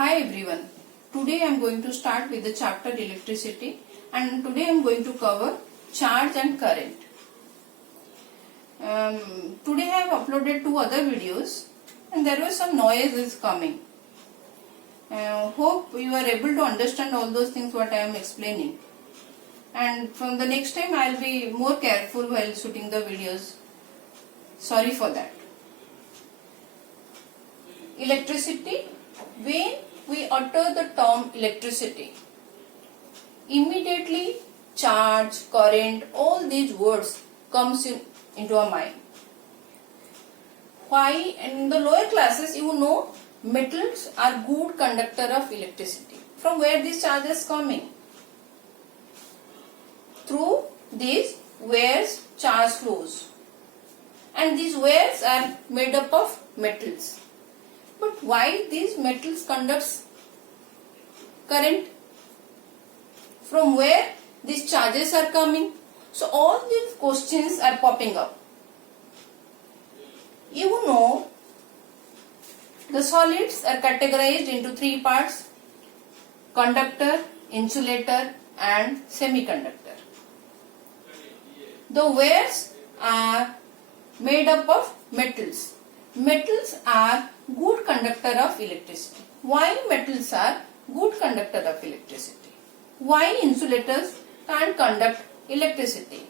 Hi everyone. Today I am going to start with the chapter electricity, and today I am going to cover charge and current. Today I have uploaded 2 other videos and there was some noise is coming. Hope you are able to understand all those things what I am explaining. And from the next time I will be more careful while shooting the videos. Sorry for that. Electricity. When we utter the term electricity, immediately charge, current, all these words comes into our mind. Why? In the lower classes you know metals are good conductor of electricity. From where this charge is coming? Through these wires charge flows, and these wires are made up of metals. But why these metals conducts current? From where these charges are coming? So all these questions are popping up. You know the solids are categorized into 3 parts: conductor, insulator and semiconductor. The wires are made up of metals. Metals are good conductor of electricity. Why metals are good conductor of electricity? Why insulators can't conduct electricity?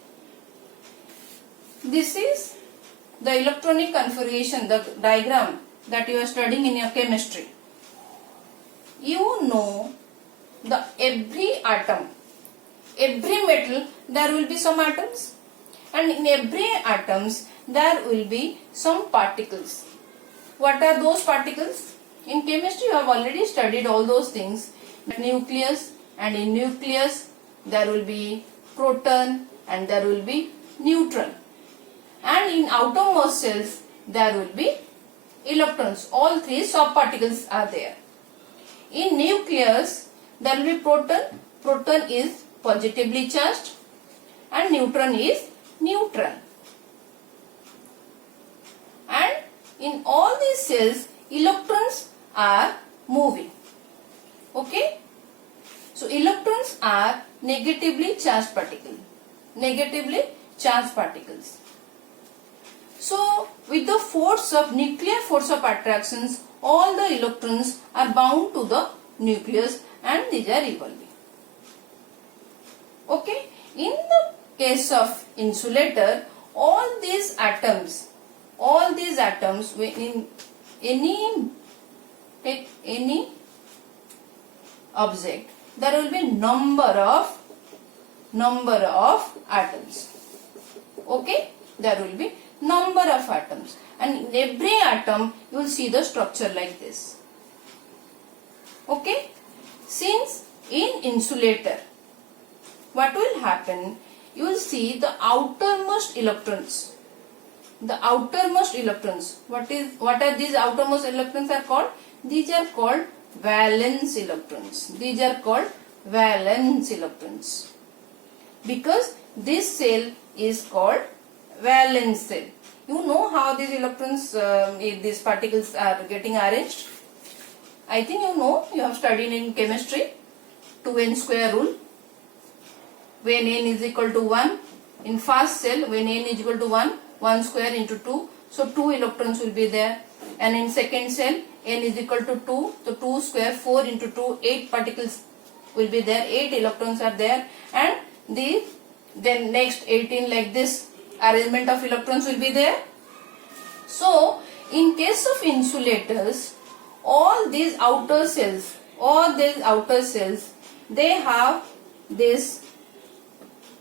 This is the electronic configuration, the diagram that you are studying in your chemistry. You know the every atom, every metal, there will be some atoms, and in every atoms there will be some particles. What are those particles? In chemistry you have already studied all those things. Nucleus, and in nucleus there will be proton and there will be neutron. And in outermost cells there will be electrons. All 3 subparticles are there. In nucleus there will be proton. Proton is positively charged and neutron is neutral. And in all these cells electrons are moving. Okay? So electrons are negatively charged particles. Negatively charged particles. So with the force of nuclear force of attractions, all the electrons are bound to the nucleus and these are revolving. Okay? In the case of insulator, all these atoms in any object, there will be number of atoms. Okay? There will be number of atoms, and in every atom you will see the structure like this. Okay? Since in insulator, what will happen? You will see the outermost electrons. The outermost electrons. What are these outermost electrons are called? These are called valence electrons. These are called valence electrons. Because this cell is called valence cell. You know how these electrons, these particles are getting arranged? I think you know, you have studied in chemistry 2n square rule. When n is equal to 1, in first cell when n is equal to 1 square into 2, so 2 electrons will be there. And in second cell n is equal to 2, so 2 square, 4 into 2, 8 particles will be there, 8 electrons are there, and then next 18 like this arrangement of electrons will be there. So in case of insulators, all these outer cells, they have this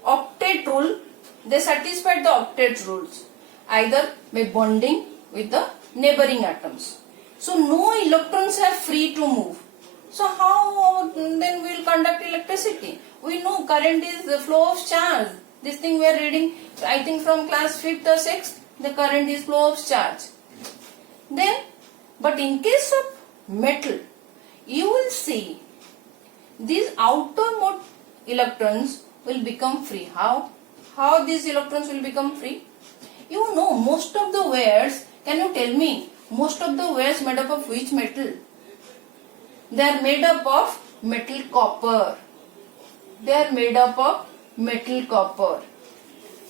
octet rule. They satisfy the octet rules either by bonding with the neighboring atoms. So no electrons are free to move. So how then we will conduct electricity? We know current is the flow of charge. This thing we are reading, I think from class 5th or 6th, the current is flow of charge. Then, but in case of metal, you will see these outermost electrons will become free. How? How these electrons will become free? You know most of the wires, can you tell me, most of the wires made up of which metal? They are made up of metal copper. They are made up of metal copper.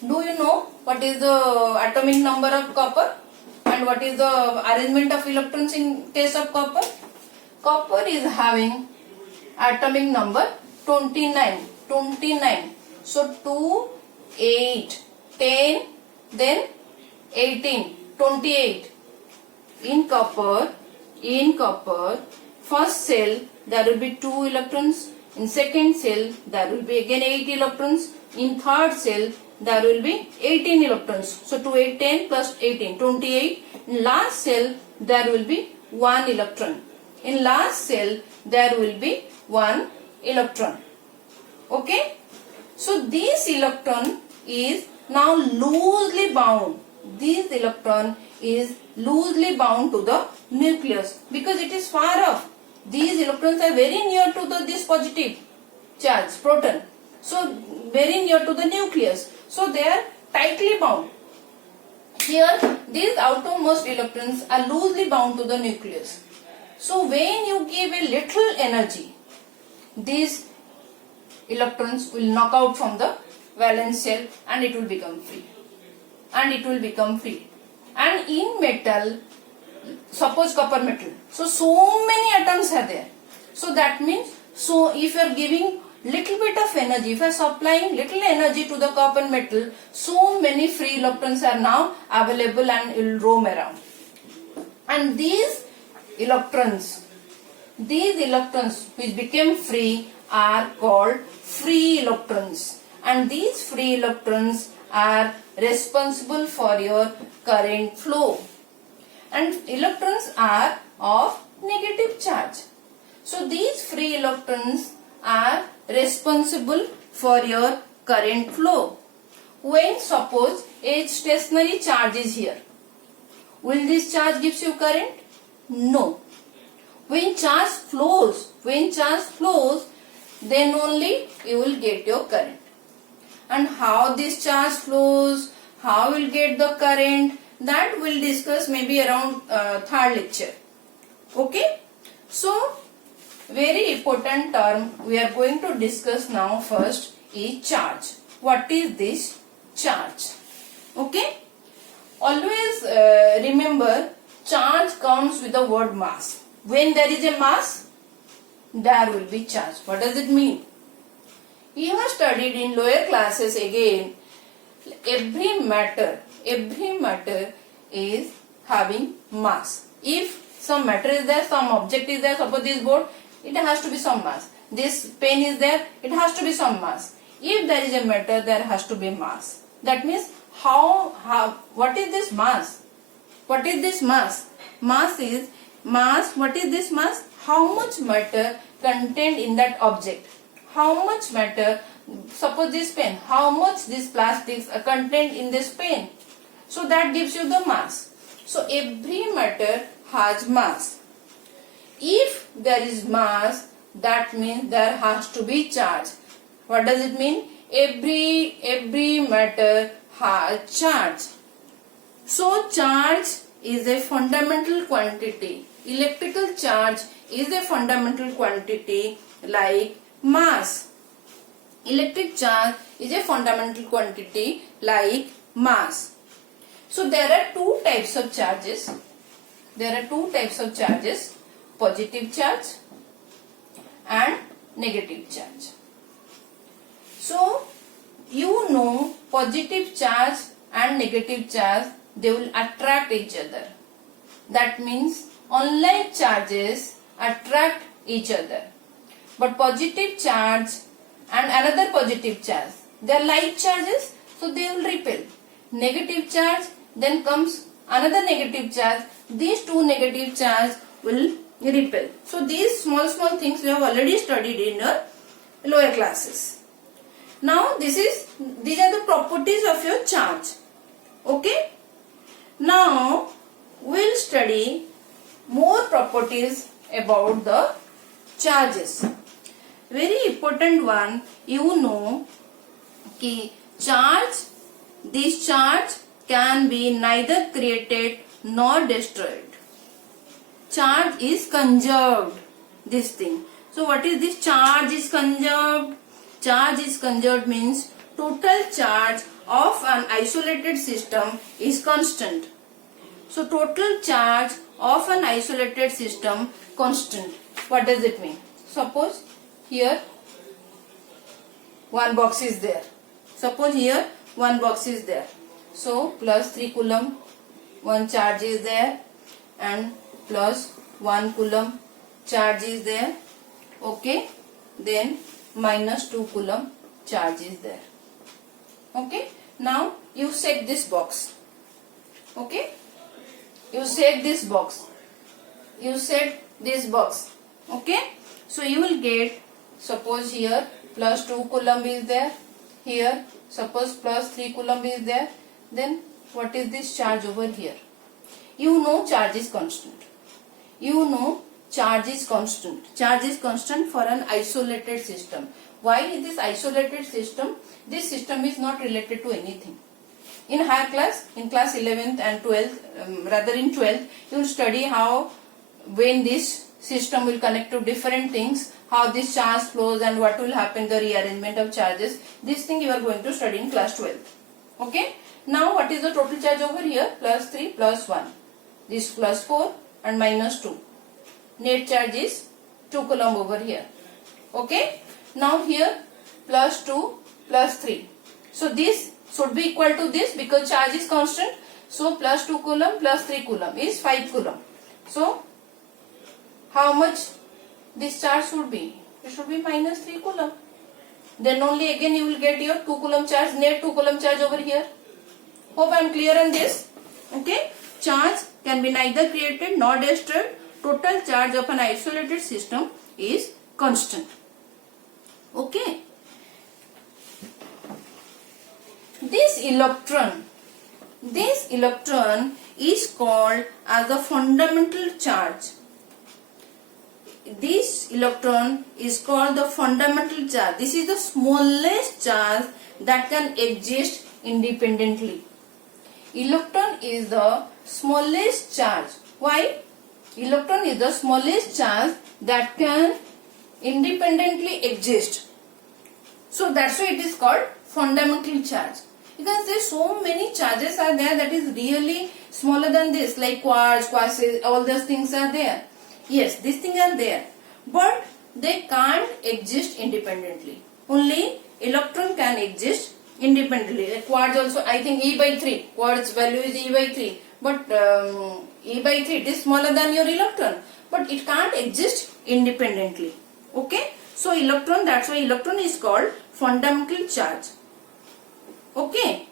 Do you know what is the atomic number of copper and what is the arrangement of electrons in case of copper? Copper is having atomic number 29. So 2, 8, 10, then 18, 28. In copper, first cell there will be 2 electrons. In second cell there will be again 8 electrons. In third cell there will be 18 electrons. So 2, 8, 10 plus 18, 28. In last cell there will be 1 electron. In last cell there will be 1 electron. Okay. So this electron is now loosely bound. This electron is loosely bound to the nucleus because it is far off. These electrons are very near to this positive charge, proton. So very near to the nucleus. So they are tightly bound. Here these outermost electrons are loosely bound to the nucleus. So when you give a little energy, these electrons will knock out from the valence shell and it will become free. And in metal, suppose copper metal, so many atoms are there. So that means, if you are giving little bit of energy, if you are supplying little energy to the copper metal, so many free electrons are now available and will roam around. And these electrons which became free are called free electrons. And these free electrons are responsible for your current flow. And electrons are of negative charge. So these free electrons are responsible for your current flow. When suppose a stationary charge is here, will this charge gives you current? No. When charge flows, then only you will get your current. And how this charge flows, how will get the current, that we'll discuss maybe around third lecture. Okay. So very important term we are going to discuss now first is charge. What is this charge? Okay. Always remember, charge comes with the word mass. When there is a mass, there will be charge. What does it mean? You have studied in lower classes again. Every matter is having mass. If some matter is there, some object is there, suppose this board, it has to be some mass. This pen is there, it has to be some mass. If there is a matter, there has to be mass. That means what is this mass? What is this mass? What is this mass? How much matter contained in that object? How much matter, suppose this pen, how much these plastics are contained in this pen? So that gives you the mass. So every matter has mass. If there is mass, that means there has to be charge. What does it mean? Every matter has charge. So charge is a fundamental quantity. Electrical charge is a fundamental quantity like mass. Electric charge is a fundamental quantity like mass. So there are two types of charges. Positive charge and negative charge. So you know, positive charge and negative charge, they will attract each other. That means unlike charges attract each other. But positive charge and another positive charge, they are like charges, so they will repel. Negative charge, then comes another negative charge. These two negative charge will repel. So these small things we have already studied in your lower classes. Now these are the properties of your charge. Okay. Now we will study more properties about the charges. Very important one, you know, this charge can be neither created nor destroyed. Charge is conserved. this thing. So what is this? Charge is conserved. Charge is conserved means total charge of an isolated system is constant. So total charge of an isolated system constant. What does it mean? Suppose here one box is there. Suppose here one box is there. So plus 3 coulomb one charge is there and plus 1 coulomb charge is there. Okay. Then minus 2 coulomb charge is there. Okay. Now you set this box. Okay. You set this box. You set this box. Okay. So you will get, suppose here plus 2 coulomb is there. Here suppose plus 3 coulomb is there. Then what is this charge over here? You know charge is constant. You know charge is constant. Charge is constant for an isolated system. Why is this isolated system? This system is not related to anything. In higher class, in class 11th and 12th, rather in 12th, you will study how when this system will connect to different things, how this charge flows and what will happen, the rearrangement of charges. This thing you are going to study in class 12th. Okay. Now what is the total charge over here? Plus 3 plus 1. This plus 4 and minus 2. Net charge is 2 coulomb over here. Okay. Now here plus 2 plus 3. So this should be equal to this because charge is constant. So plus 2 coulomb plus 3 coulomb is 5 coulomb. So how much this charge should be? It should be minus 3 coulomb. Then only again you will get your 2 coulomb charge, net 2 coulomb charge over here. Hope I am clear on this. Okay. Charge can be neither created nor destroyed. Total charge of an isolated system is constant. Okay. This electron is called as a fundamental charge. This electron is called the fundamental charge. This is the smallest charge that can exist independently. Electron is the smallest charge. Why? Electron is the smallest charge that can independently exist. So that's why it is called fundamental charge. Because there so many charges are there that is really smaller than this, like quarks, quasars, all those things are there. Yes, these things are there, but they can't exist independently. Only electron can exist independently. Like quarks also, I think E by 3. Quarks value is E by 3. But E by 3 it is smaller than your electron. But it can't exist independently. Okay. So electron, that's why electron is called fundamental charge. Okay.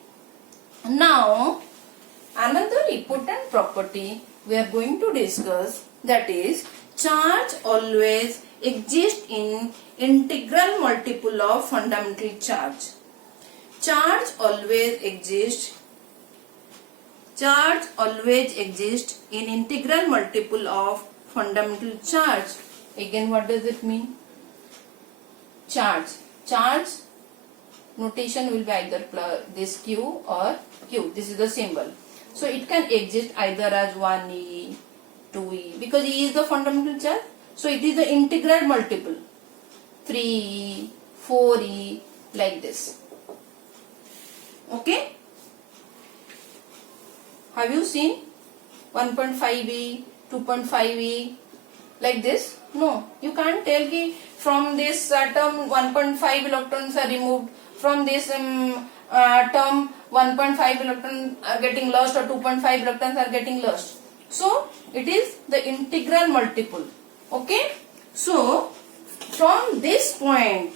Now another important property we are going to discuss, that is charge always exists in integral multiple of fundamental charge. Charge always exists in integral multiple of fundamental charge. Again, what does it mean? Charge notation will be either this Q or Q. This is the symbol. So it can exist either as 1e, 2e, because E is the fundamental charge. So it is the integral multiple, 3e, 4e, like this. Okay. Have you seen 1.5e, 2.5e, like this? No, you can't tell ki from this atom 1.5 electrons are removed, from this atom 1.5 electrons are getting lost or 2.5 electrons are getting lost. So it is the integral multiple. Okay. So from this point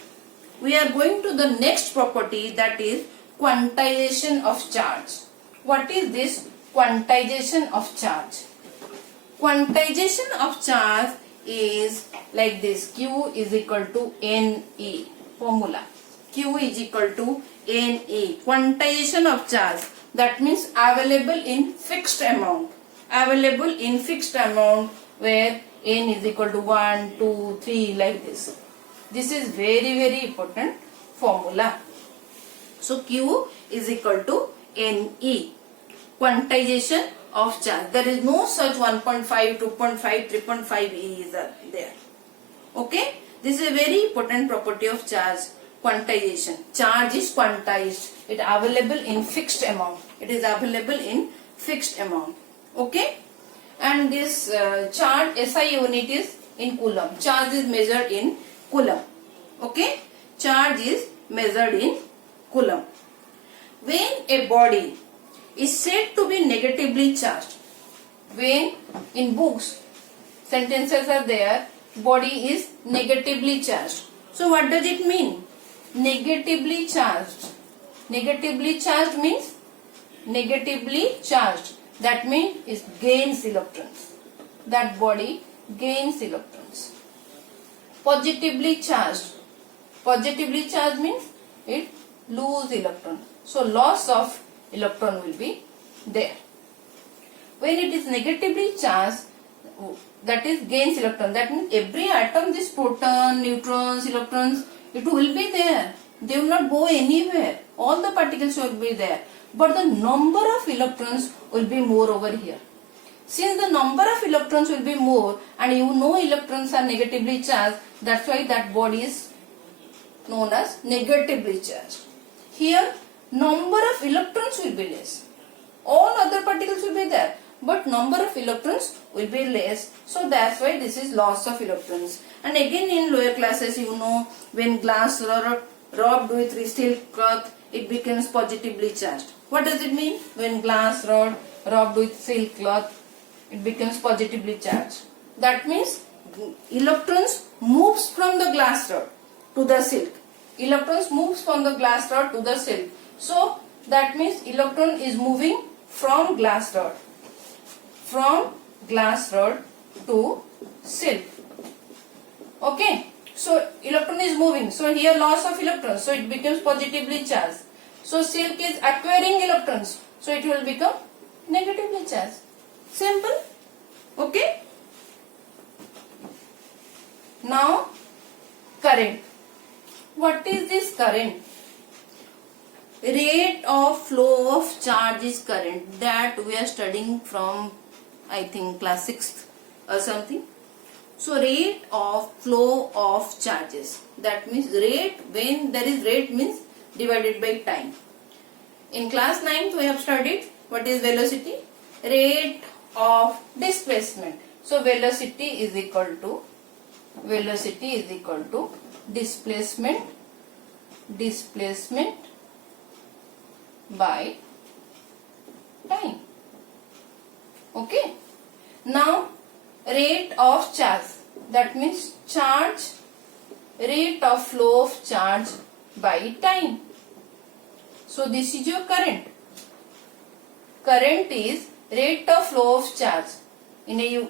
we are going to the next property, that is quantization of charge. What is this quantization of charge? Quantization of charge is like this. Q is equal to Ne. Formula. Q is equal to Ne. Quantization of charge. That means available in fixed amount. Available in fixed amount where N is equal to 1, 2, 3, like this. This is very important formula. So Q is equal to Ne. Quantization of charge. There is no such 1.5, 2.5, 3.5 E is there. Okay, this is a very important property of charge. Quantization. Charge is quantized. It is available in fixed amount. It is available in fixed amount. Okay, and this charge SI unit is in coulomb. Charge is measured in coulomb. Okay, charge is measured in coulomb. When a body is said to be negatively charged, when in books sentences are there, body is negatively charged. So what does it mean? Negatively charged. Negatively charged means negatively charged. That means it gains electrons. That body gains electrons. Positively charged. Positively charged means it lose electron. So loss of electron will be there. When it is negatively charged, that is gains electron. That means every atom, this proton, neutrons, electrons, it will be there. They will not go anywhere. All the particles will be there. But the number of electrons will be more over here. Since the number of electrons will be more, and you know electrons are negatively charged, that's why that body is known as negatively charged. Here, number of electrons will be less. All other particles will be there, but number of electrons will be less. So that's why this is loss of electrons. And again in lower classes, you know, when glass rubbed with steel cloth, it becomes positively charged. What does it mean? When glass rod rubbed with silk cloth, it becomes positively charged. That means electrons moves from the glass rod to the silk. Electrons moves from the glass rod to the silk. So that means electron is moving from glass rod. From glass rod to silk. Okay. So electron is moving. So here loss of electrons. So it becomes positively charged. So silk is acquiring electrons. So it will become negatively charged. Simple. Okay. Now current. What is this current? Rate of flow of charge is current. That we are studying from, I think, class 6th or something. So rate of flow of charges. That means rate, when there is rate means divided by time. In class 9th we have studied what is velocity? Rate of displacement. So velocity is equal to displacement by time. Okay. Now rate of charge, that means charge, rate of flow of charge by time. So this is your current. Current is rate of flow of charge in a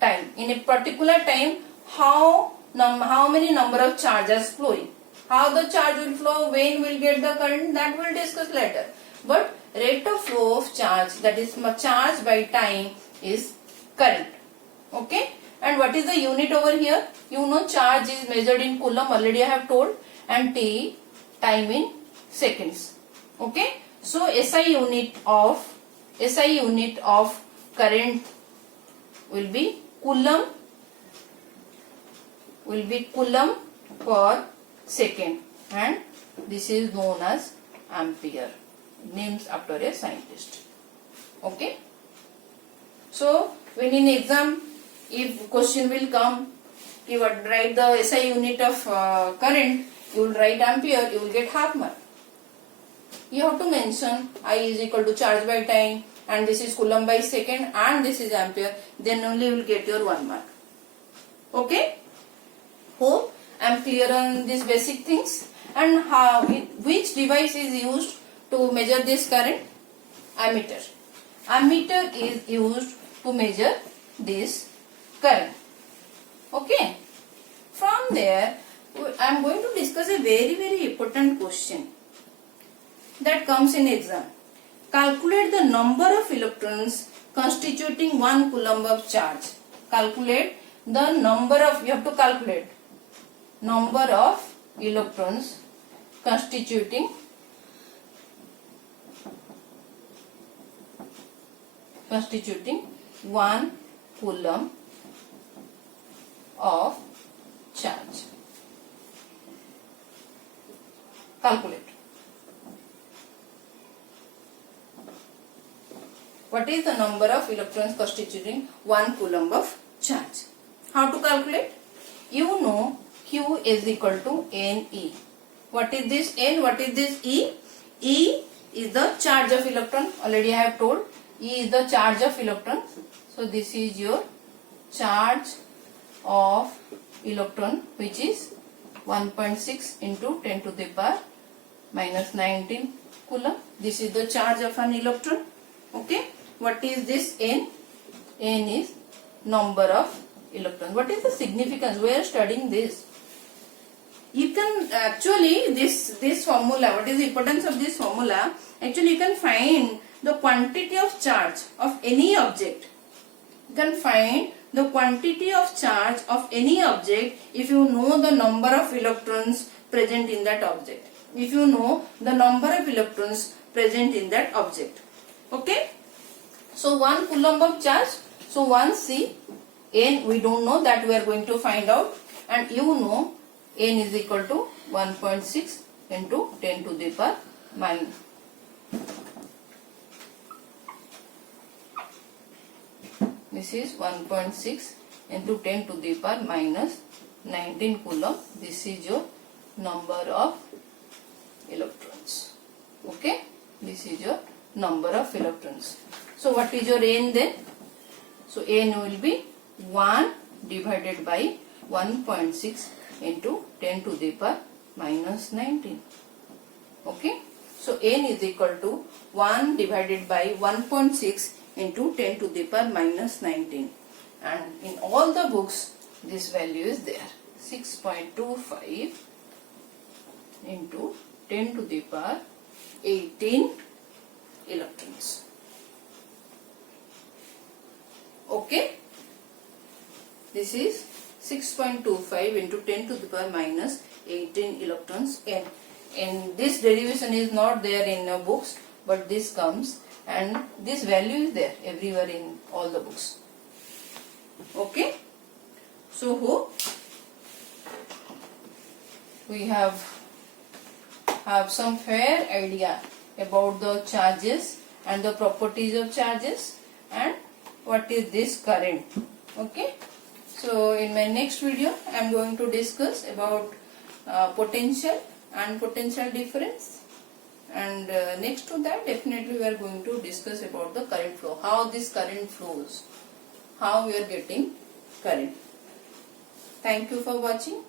time. In a particular time, how many number of charges flowing. How the charge will flow, when we'll get the current, that we'll discuss later. But rate of flow of charge, that is charge by time, is current. Okay. And what is the unit over here? You know charge is measured in coulomb, already I have told, and T, time in seconds. Okay. So SI unit of current will be coulomb per second, and this is known as ampere, names after a scientist. Okay. So when in exam, if question will come, you would write the SI unit of current, you will write ampere, you will get half mark. You have to mention I is equal to charge by time, and this is coulomb by second, and this is ampere, then only you will get your 1 mark. Okay. Hope I am clear on these basic things. And which device is used to measure this current? Ammeter. Ammeter is used to measure this current. Okay. From there, I am going to discuss a very important question that comes in exam. Calculate the number of electrons constituting 1 coulomb of charge. Calculate the number of, you have to calculate number of electrons constituting 1 coulomb of charge. Calculate. What is the number of electrons constituting 1 coulomb of charge? How to calculate? You know Q is equal to NE. What is this N? What is this E? E is the charge of electron. Already I have told. E is the charge of electron. So this is your charge of electron, which is 1.6 into 10 to the power minus 19 coulomb. This is the charge of an electron. Okay. What is this N? N is number of electrons. What is the significance? We are studying this. You can actually this formula. What is the importance of this formula? Actually, you can find the quantity of charge of any object. You can find the quantity of charge of any object if you know the number of electrons present in that object. If you know the number of electrons present in that object. Okay. So 1 coulomb of charge. So 1 C, N we don't know, that we are going to find out, and you know N is equal to 1.6 into 10 to the power minus. This is 1.6 into 10 to the power minus 19 coulomb. This is your number of electrons. Okay, this is your number of electrons. So what is your N then? So N will be 1 divided by 1.6 into 10 to the power minus 19. Okay. So N is equal to 1 divided by 1.6 into 10 to the power minus 19. And in all the books this value is there. 6.25 into 10 to the power 18 electrons. Okay. This is 6.25 into 10 to the power minus 18 electrons N. And this derivation is not there in books, but this comes, and this value is there everywhere in all the books. Okay. So hope we have some fair idea about the charges and the properties of charges and what is this current. Okay. So in my next video I am going to discuss about potential and potential difference, and next to that definitely we are going to discuss about the current flow, how this current flows, how we are getting current. Thank you for watching.